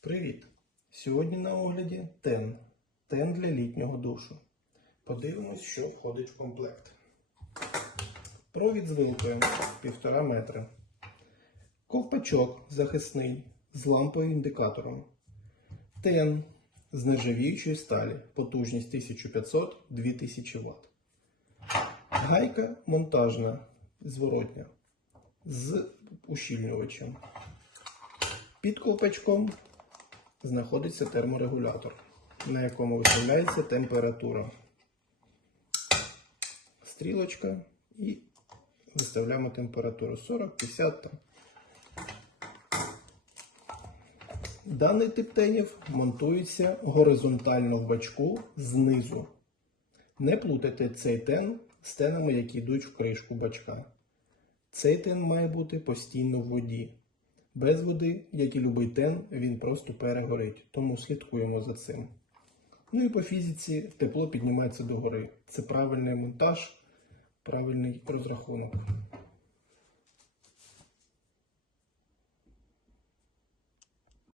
Привіт! Сьогодні на огляді тен. Тен для літнього душу. Подивимось, що входить в комплект. Провід з вилкою 1,5 метра. Ковпачок захисний з лампою індикатором. Тен з нержавіючої сталі. Потужність 1500-2000 Вт. Гайка монтажна зворотня з ущільнювачем. Під ковпачком знаходиться терморегулятор, на якому виставляється температура. Стрілочка і виставляємо температуру 40-50. Даний тип тенів монтується горизонтально в бачку знизу. Не плутайте цей тен з тенами, які йдуть в кришку бачка. Цей тен має бути постійно в воді. Без води, як і любий тен, він просто перегорить, тому слідкуємо за цим. Ну і по фізиці тепло піднімається догори. Це правильний монтаж, правильний розрахунок.